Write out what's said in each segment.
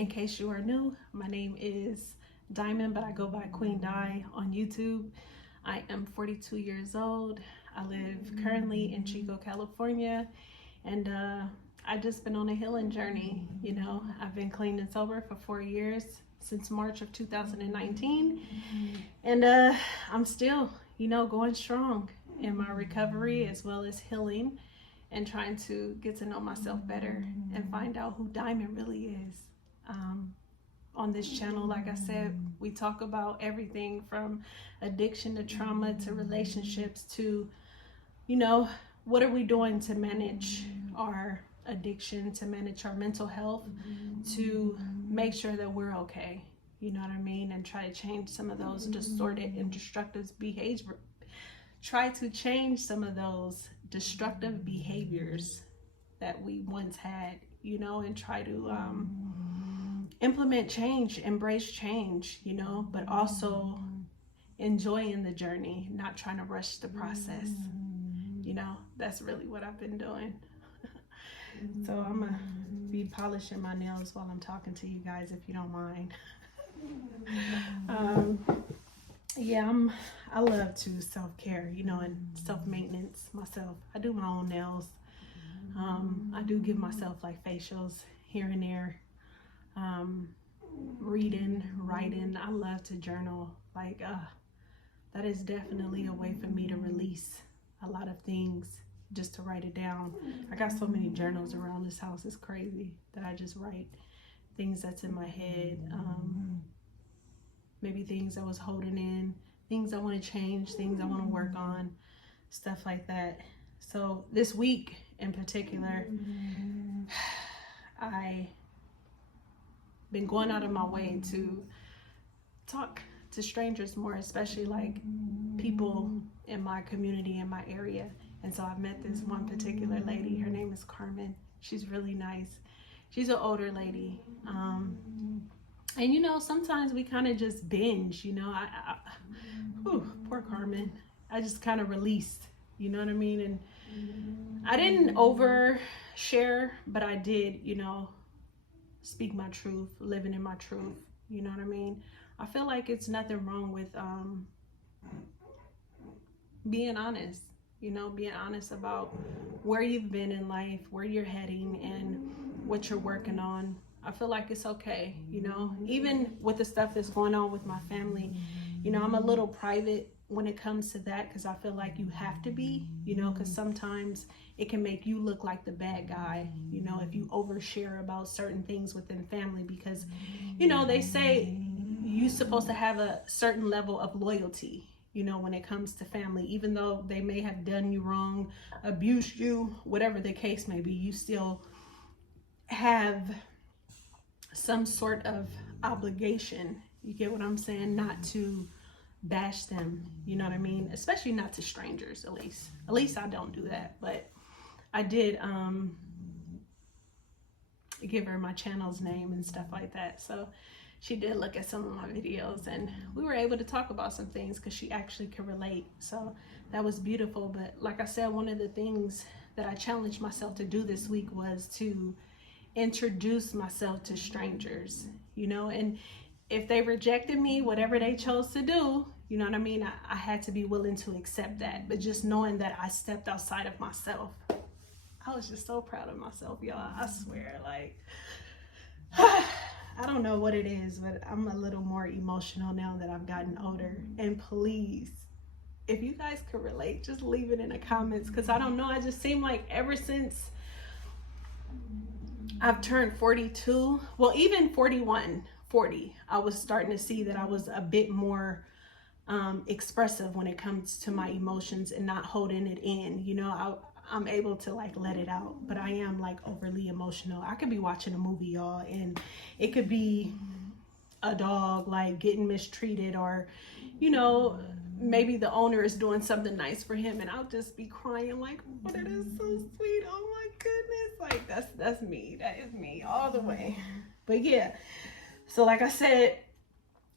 In case you are new, my name is Diamond, but I go by Queen Di on YouTube. I am 42 years old. I live currently in Chico, California, and I've just been on a healing journey. You know, I've been clean and sober for 4 years, since March of 2019, and I'm still, going strong in my recovery as well as healing and trying to get to know myself better and find out who Diamond really is. On this channel, like I said, we talk about everything from addiction to trauma to relationships to, what are we doing to manage our addiction, to manage our mental health, to make sure that we're okay, you know what I mean, and try to change some of those distorted and destructive behavior. Try to change some of those destructive behaviors that we once had, and try to implement change, embrace change, but also enjoying the journey, not trying to rush the process. That's really what I've been doing. So I'm gonna be polishing my nails while I'm talking to you guys, if you don't mind. I love to self-care, and self-maintenance myself. I do my own nails. I do give myself like facials here and there. Reading, writing. I love to journal. That is definitely a way for me to release a lot of things, just to write it down. I got so many journals around this house, it's crazy, that I just write things that's in my head, maybe things I was holding in, things I want to change, things I want to work on, stuff like that. So this week in particular, I been going out of my way to talk to strangers more, especially like people in my community, in my area. And so I've met this one particular lady. Her name is Carmen. She's really nice. She's an older lady. And sometimes we kind of just binge, poor Carmen. I just kind of released, you know what I mean? And I didn't overshare, but I did, speak my truth, living in my truth, you know what I mean? I feel like it's nothing wrong with being honest, being honest about where you've been in life, where you're heading, and what you're working on. I feel like it's okay, even with the stuff that's going on with my family. I'm a little private when it comes to that, because I feel like you have to be, because sometimes it can make you look like the bad guy, if you overshare about certain things within family, because, they say you're supposed to have a certain level of loyalty, when it comes to family. Even though they may have done you wrong, abused you, whatever the case may be, you still have some sort of obligation, you get what I'm saying, not to bash them, you know what I mean, especially not to strangers. At least I don't do that. But I did give her my channel's name and stuff like that, so she did look at some of my videos, and we were able to talk about some things because she actually could relate. So that was beautiful. But like I said, one of the things that I challenged myself to do this week was to introduce myself to strangers, and if they rejected me, whatever they chose to do, you know what I mean, I had to be willing to accept that. But just knowing that I stepped outside of myself, I was just so proud of myself, y'all. I swear, I don't know what it is, but I'm a little more emotional now that I've gotten older. And please, if you guys could relate, just leave it in the comments, because I don't know, I just seem like ever since I've turned 42, well, even 41, 40, I was starting to see that I was a bit more expressive when it comes to my emotions and not holding it in. I'm able to let it out, but I am overly emotional. I could be watching a movie, y'all, and it could be a dog getting mistreated, or maybe the owner is doing something nice for him, and I'll just be crying oh, that is so sweet, oh my goodness. That's me. That is me all the way. But yeah, so like I said,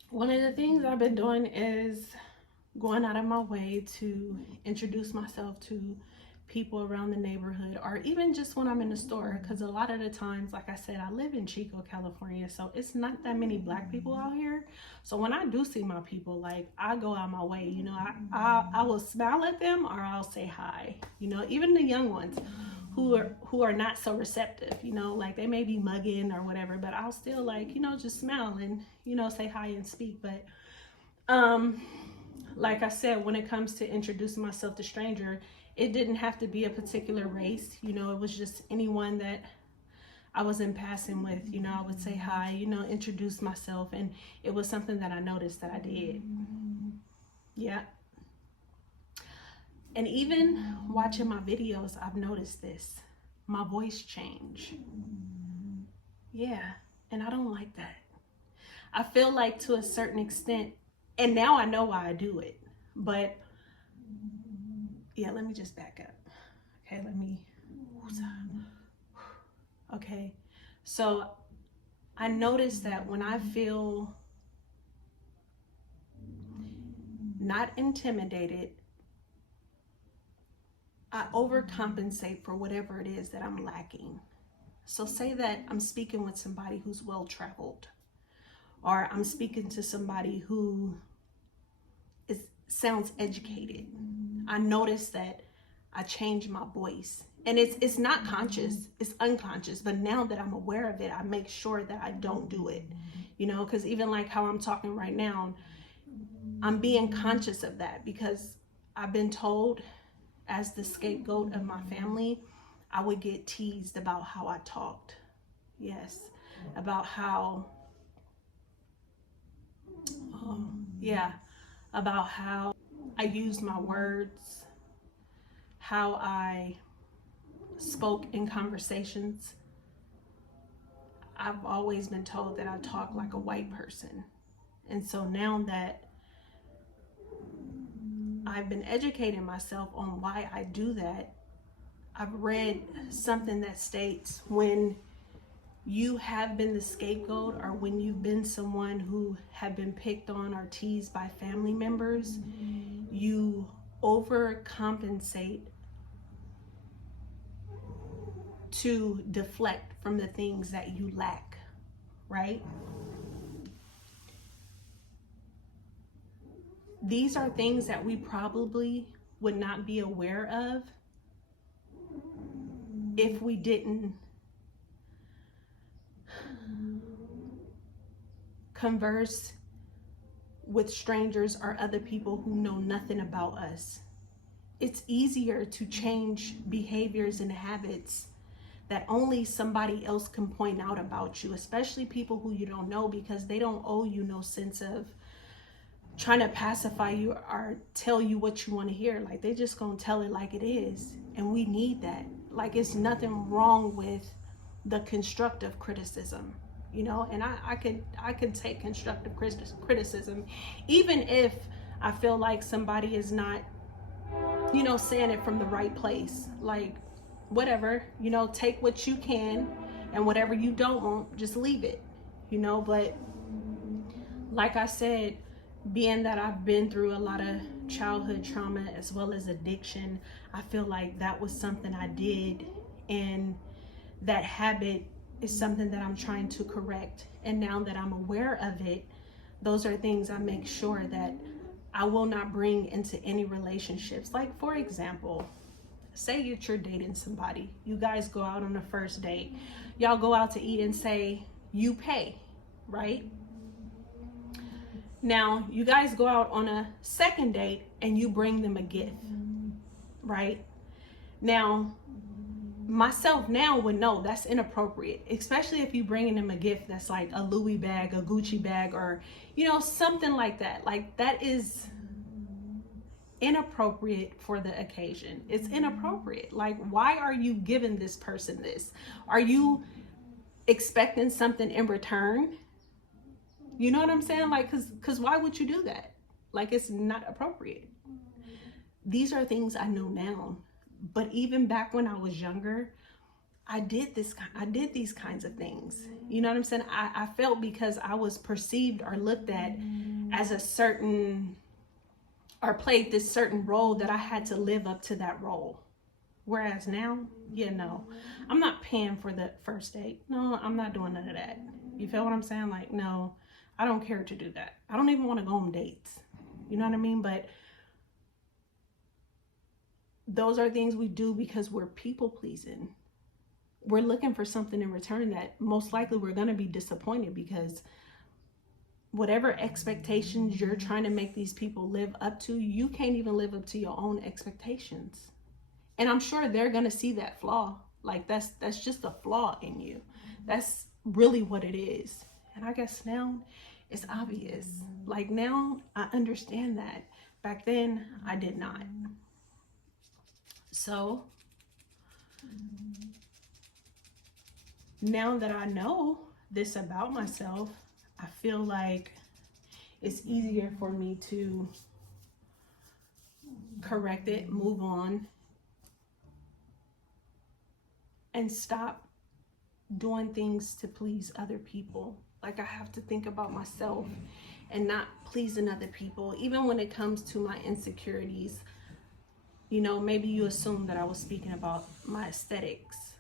one of the things I've been doing is going out of my way to introduce myself to people around the neighborhood, or even just when I'm in the store, because a lot of the times, like I said, I live in Chico, California, so it's not that many Black people out here. So when I do see my people, like, I go out my way, you know, I will smile at them, or I'll say hi, you know, even the young ones who are not so receptive, you know, like they may be mugging or whatever, but I'll still, like, you know, just smile and, you know, say hi and speak. But like I said, when it comes to introducing myself to stranger, it didn't have to be a particular race, you know, it was just anyone that I was in passing with, you know, I would say hi, you know, introduce myself, and it was something that I noticed that I did. Yeah. And even watching my videos, I've noticed this. My voice change. Yeah, and I don't like that. I feel like, to a certain extent, and now I know why I do it, but yeah, let me just back up. Okay, so I noticed that when I feel not intimidated, I overcompensate for whatever it is that I'm lacking. So say that I'm speaking with somebody who's well-traveled, or I'm speaking to somebody who sounds educated. I notice that I change my voice, and it's not conscious, it's unconscious, but now that I'm aware of it, I make sure that I don't do it, you know, because even like how I'm talking right now, I'm being conscious of that, because I've been told, as the scapegoat of my family, I would get teased about how I talked. Yes, about how, about how I used my words, how I spoke in conversations. I've always been told that I talk like a white person. And so now that I've been educating myself on why I do that, I've read something that states when you have been the scapegoat, or when you've been someone who have been picked on or teased by family members, you overcompensate to deflect from the things that you lack, right? These are things that we probably would not be aware of if we didn't converse with strangers or other people who know nothing about us. It's easier to change behaviors and habits that only somebody else can point out about you, especially people who you don't know, because they don't owe you no sense of trying to pacify you or tell you what you want to hear. Like, they just gonna tell it like it is, and we need that. Like, it's nothing wrong with the constructive criticism, you know, and I can take constructive criticism, even if I feel like somebody is not, you know, saying it from the right place. Like, whatever, you know, take what you can, and whatever you don't want, just leave it, you know. But like I said, being that I've been through a lot of childhood trauma as well as addiction, I feel like that was something I did, and that habit is something that I'm trying to correct. And now that I'm aware of it, those are things I make sure that I will not bring into any relationships. Like, for example, say that you're dating somebody, you guys go out on a first date, y'all go out to eat, and say you pay, right? Now you guys go out on a second date and you bring them a gift, right? Now myself now would know that's inappropriate, especially if you bringing them a gift that's like a Louis bag, a Gucci bag, or, you know, something like that. Like, that is inappropriate for the occasion. It's inappropriate. Like, why are you giving this person this? Are you expecting something in return? You know what I'm saying? Like, cause why would you do that? Like, it's not appropriate. These are things I know now, but even back when I was younger, I did these kinds of things. You know what I'm saying? I felt because I was perceived or looked at as a certain, or played this certain role, that I had to live up to that role. Whereas now, yeah, no, I'm not paying for the first date. No, I'm not doing none of that. You feel what I'm saying? Like, no, I don't care to do that. I don't even want to go on dates. You know what I mean? But those are things we do because we're people pleasing. We're looking for something in return that most likely we're going to be disappointed, because whatever expectations you're trying to make these people live up to, you can't even live up to your own expectations. And I'm sure they're going to see that flaw. Like, that's just a flaw in you. That's really what it is. And I guess now it's obvious. Like, now I understand that. Back then, I did not. So now that I know this about myself, I feel like it's easier for me to correct it, move on, and stop doing things to please other people. Like, I have to think about myself and not pleasing other people. Even when it comes to my insecurities, you know, maybe you assume that I was speaking about my aesthetics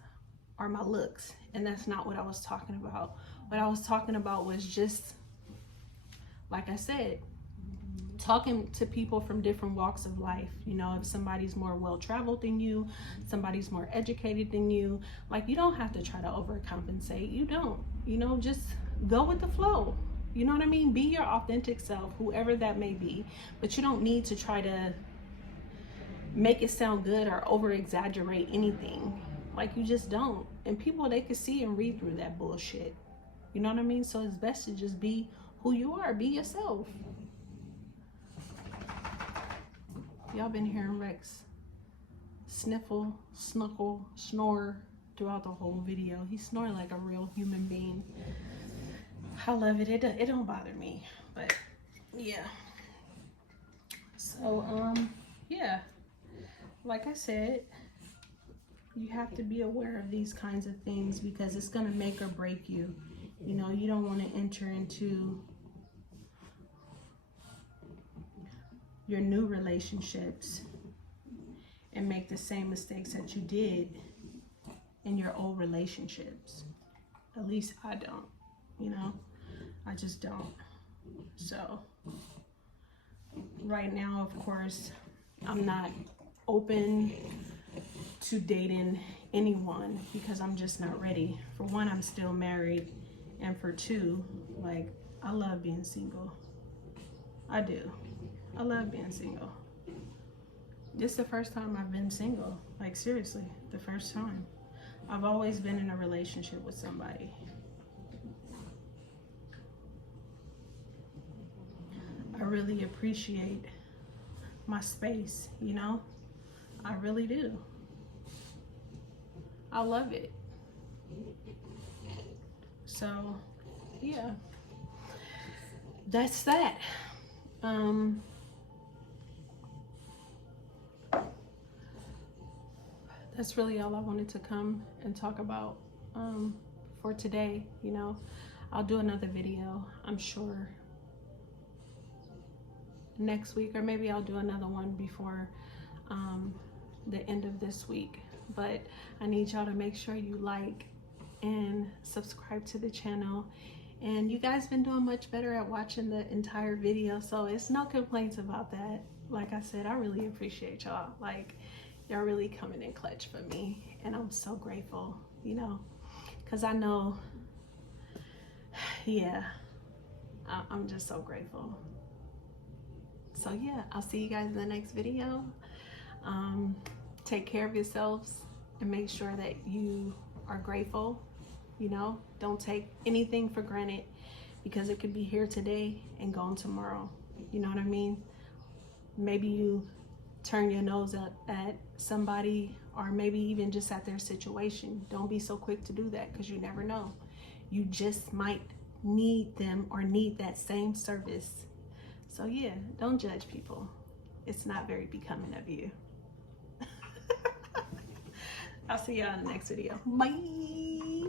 or my looks, and that's not what I was talking about. What I was talking about was just, like I said, talking to people from different walks of life. You know, if somebody's more well-traveled than you, somebody's more educated than you, like, you don't have to try to overcompensate. You don't, you know, just go with the flow. You know what I mean? Be your authentic self, whoever that may be. But you don't need to try to make it sound good or over-exaggerate anything. Like, you just don't. And people, they can see and read through that bullshit. You know what I mean? So it's best to just be who you are. Be yourself. Y'all been hearing Rex sniffle, snuckle, snore throughout the whole video. He snoring like a real human being. I love it. It don't bother me. But yeah. So yeah. Like I said, you have to be aware of these kinds of things, because it's gonna make or break you. You know, you don't want to enter into your new relationships and make the same mistakes that you did in your old relationships. At least I don't, you know, I just don't. So right now, of course, I'm not open to dating anyone because I'm just not ready. For one, I'm still married, and for two, like, I love being single. I do. I love being single. This is the first time I've been single. Like, seriously, the first time. I've always been in a relationship with somebody. I really appreciate my space, you know? I really do. I love it. So, yeah. That's that. That's really all I wanted to come and talk about for today. You know, I'll do another video, I'm sure, next week, or maybe I'll do another one before the end of this week. But I need y'all to make sure you like and subscribe to the channel. And you guys been doing much better at watching the entire video, so it's no complaints about that. Like I said, I really appreciate y'all. Like, y'all really coming in clutch for me, and I'm so grateful, you know, because I know, yeah, I'm just so grateful. So yeah, I'll see you guys in the next video. Take care of yourselves and make sure that you are grateful. You know, don't take anything for granted, because it could be here today and gone tomorrow. You know what I mean? Maybe you turn your nose up at somebody, or maybe even just at their situation. Don't be so quick to do that, because you never know. You just might need them or need that same service. So yeah, don't judge people. It's not very becoming of you. I'll see y'all in the next video. Bye.